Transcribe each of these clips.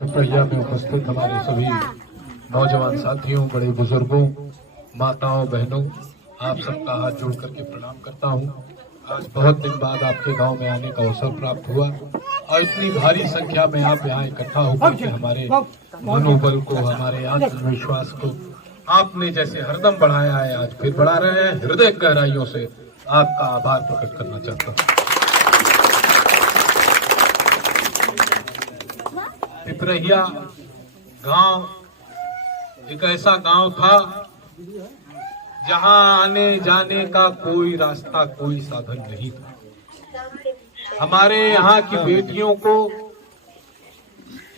पिपरिया में उपस्थित हमारे सभी नौजवान साथियों, बड़े बुजुर्गों, माताओं, बहनों, आप सबका हाथ जोड़ करके प्रणाम करता हूं। आज बहुत दिन बाद आपके गांव में आने का अवसर प्राप्त हुआ और इतनी भारी संख्या में आप यहां इकट्ठा होकर के हमारे मनोबल को, हमारे आत्मविश्वास को आपने जैसे हरदम बढ़ाया है, आज फिर बढ़ा रहे हैं। हृदय गहराइयों से आपका आभार प्रकट करना चाहता हूँ। पिपरिया गांव एक ऐसा गांव था जहां आने जाने का कोई रास्ता, कोई साधन नहीं था। हमारे यहाँ की बेटियों को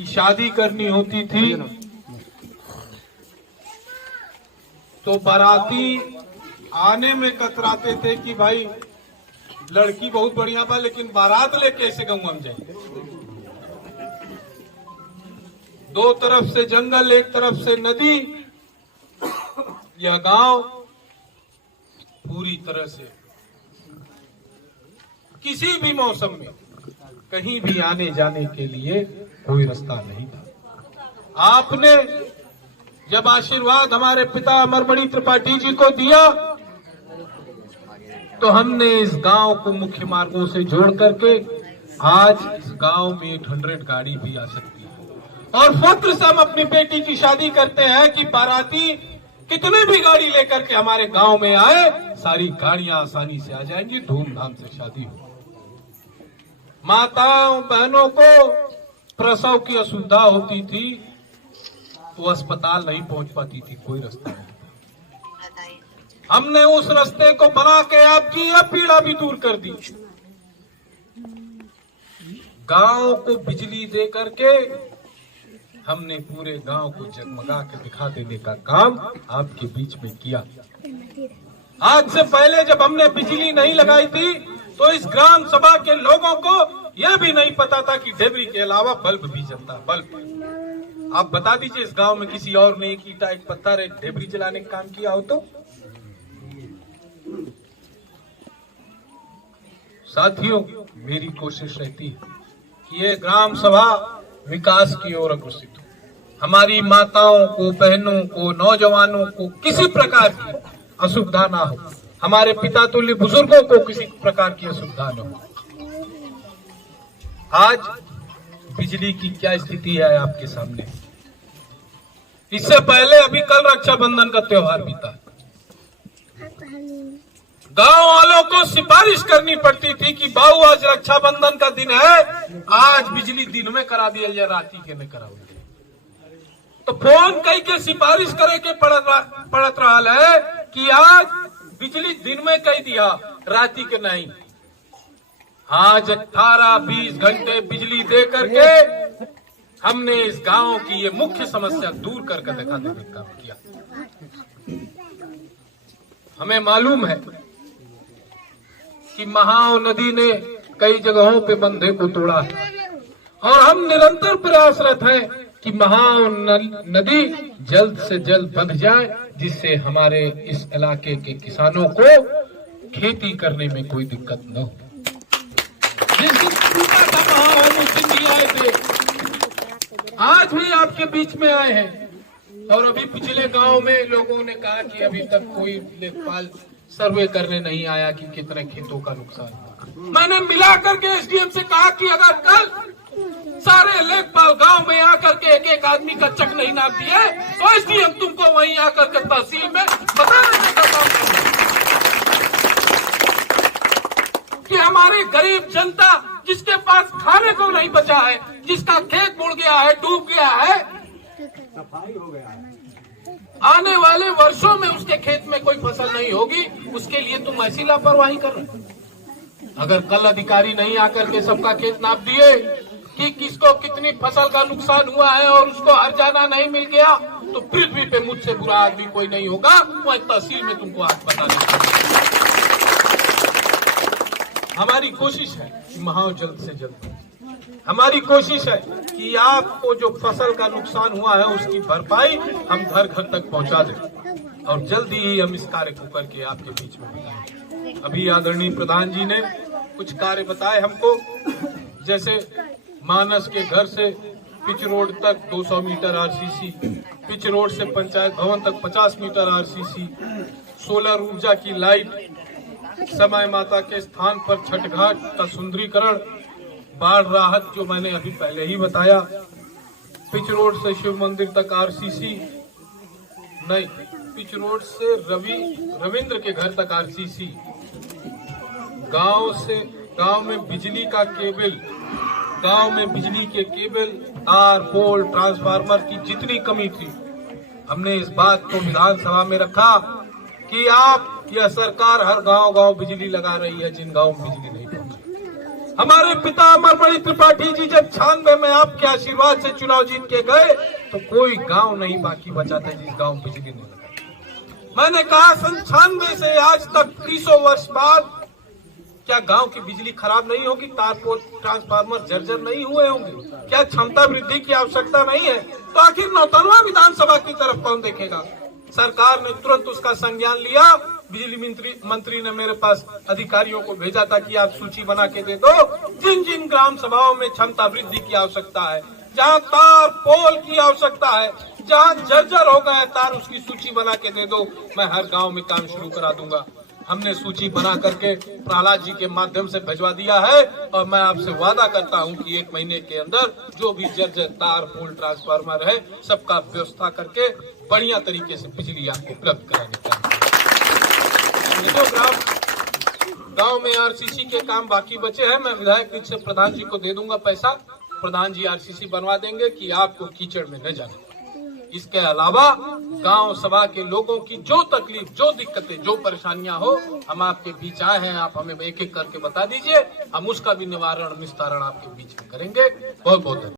शादी करनी होती थी तो बाराती आने में कतराते थे कि भाई लड़की बहुत बढ़िया बा, लेकिन बारात ले कैसे गाँव हम जाएंगे। दो तरफ से जंगल, एक तरफ से नदी। यह गांव पूरी तरह से किसी भी मौसम में कहीं भी आने जाने के लिए कोई रास्ता नहीं था। आपने जब आशीर्वाद हमारे पिता अमरमणि त्रिपाठी जी को दिया तो हमने इस गांव को मुख्य मार्गों से जोड़ करके आज इस गांव में 800 गाड़ी भी आ सकती है। और फक्र से हम अपनी बेटी की शादी करते हैं कि बाराती कितने भी गाड़ी लेकर के हमारे गांव में आए, सारी गाड़ियां आसानी से आ जाएंगी, धूमधाम से शादी हो। माताओं बहनों को प्रसव की असुविधा होती थी तो अस्पताल नहीं पहुंच पाती थी, कोई रास्ता नहीं था। हमने उस रास्ते को बना के आपकी यह पीड़ा भी दूर कर दी। गांव को बिजली दे करके हमने पूरे गांव को जगमगा के दिखा देने का काम आपके बीच में किया। आज से पहले जब हमने बिजली नहीं लगाई थी तो इस ग्राम सभा के लोगों को यह भी नहीं पता था कि डेबरी के अलावा बल्ब भी जलता है। बल्ब आप बता दीजिए, इस गांव में किसी और ने एक ईंटा, एक पत्थर, एक डेबरी जलाने का काम किया हो तो? साथियों, मेरी कोशिश रहती है कि ये ग्राम सभा विकास की ओर अग्रसित हो। हमारी माताओं को, बहनों को, नौजवानों को किसी प्रकार की असुविधा ना हो, हमारे पिता तुल्य बुजुर्गों को किसी प्रकार की असुविधा न हो। आज बिजली की क्या स्थिति है आपके सामने। इससे पहले अभी कल रक्षाबंधन का त्योहार बीता। गांव वालों को सिफारिश करनी पड़ती थी कि बाबू आज रक्षाबंधन का दिन है, आज बिजली दिन में करा दिया जाए, राती के में कराओ। तो फोन कई के सिफारिश करे के पड़त रहा है कि आज बिजली दिन में कह दिया, राती के नहीं। आज 18-20 घंटे बिजली दे करके हमने इस गांव की ये मुख्य समस्या दूर करके दिखा देने का काम किया। हमें मालूम है कि महाव नदी ने कई जगहों पे बंधे को तोड़ा है और हम निरंतर प्रयासरत हैं कि महाव नदी जल्द से जल्द बंध जाए, जिससे हमारे इस इलाके के किसानों को खेती करने में कोई दिक्कत न हो। जिस दिन टूटा था महाव, हम उस दिन आए थे, आज भी आपके बीच में आए हैं। और अभी पिछले गांव में लोगों ने कहा कि अभी तक कोई लेखपाल सर्वे करने नहीं आया कि कितने खेतों का नुकसान हुआ। मैंने मिला करके एसडीएम से कहा कि अगर कल सारे लेखपाल गांव में आकर के एक एक आदमी का चेक नहीं नाप दिए तो एसडीएम तुमको वहीं आकर के तहसील में बता देने का काम कि हमारी गरीब जनता जिसके पास खाने को नहीं बचा है, जिसका खेत बुड़ गया है, डूब गया है, सफाई हो गया है, आने वाले वर्षों में उसके खेत में कोई फसल नहीं होगी, उसके लिए तुम ऐसी लापरवाही कर रहे हो। अगर कल अधिकारी नहीं आकर के सबका खेत नाप दिए कि किसको कितनी फसल का नुकसान हुआ है और उसको हर्जाना नहीं मिल गया, तो पृथ्वी पे मुझसे बुरा आदमी कोई नहीं होगा। वह तहसील में तुमको आज पता नहीं। हमारी कोशिश है कि महाव जल्द से जल्द, हमारी कोशिश है कि आपको जो फसल का नुकसान हुआ है उसकी भरपाई हम घर घर तक पहुंचा दें और जल्दी ही हम इस कार्य को करके आपके बीच में बताएं। अभी आदरणीय प्रधान जी ने कुछ कार्य बताए हमको, जैसे मानस के घर से पिच रोड तक 200 मीटर आरसीसी, पिच रोड से पंचायत भवन तक 50 मीटर आरसीसी, सोलर ऊर्जा की लाइट, समय माता के स्थान पर छठ घाट का सुंदरीकरण, बाढ़ राहत जो मैंने अभी पहले ही बताया, पिच रोड से शिव मंदिर तक आरसीसी नहीं, पिच रोड से रविंद्र के घर तक आरसीसी, गांव में बिजली का केबल, गांव में बिजली के केबल, तार, पोल, ट्रांसफार्मर की जितनी कमी थी, हमने इस बात को विधानसभा में रखा कि आप यह सरकार हर गांव बिजली लगा रही है जिन गांव में बिजली नहीं पहुंची। हमारे पिता अमरमणि त्रिपाठी जी जब 96 में आपके आशीर्वाद से चुनाव जीत के गए तो कोई गांव नहीं बाकी बचा था जिस गांव में बिजली नहीं लगा। मैंने कहा 96 से आज तक 300 वर्ष बाद क्या गांव की बिजली खराब नहीं होगी, तार पोल ट्रांसफार्मर जर्जर नहीं हुए होंगे, क्या क्षमता वृद्धि की आवश्यकता नहीं है? तो आखिर 99वां विधानसभा की तरफ कौन देखेगा? सरकार ने तुरंत उसका संज्ञान लिया। बिजली मंत्री ने मेरे पास अधिकारियों को भेजा था कि आप सूची बना के दे दो जिन जिन ग्राम सभाओं में क्षमता वृद्धि की आवश्यकता है, जहाँ तार पोल की आवश्यकता है, जहाँ जर्जर हो गए तार, उसकी सूची बना के दे दो, मैं हर गांव में काम शुरू करा दूंगा। हमने सूची बना करके प्रहलाद जी के माध्यम से भिजवा दिया है और मैं आपसे वादा करता हूं कि 1 महीने के अंदर जो भी जर्जर तार पोल ट्रांसफार्मर है सबका व्यवस्था करके बढ़िया तरीके से बिजली आपको उपलब्ध कराने का। जो गांव में आरसीसी के काम बाकी बचे हैं, मैं विधायक रीत से प्रधान जी को दे दूंगा पैसा, प्रधान जी आरसीसी बनवा देंगे कि आपको कीचड़ में न जाना। इसके अलावा गांव सभा के लोगों की जो तकलीफ, जो दिक्कतें, जो परेशानियां हो, हम आपके बीच आए हैं, आप हमें एक एक करके बता दीजिए, हम उसका भी निवारण निस्तारण आपके बीच में करेंगे। बहुत बहुत धन्यवाद।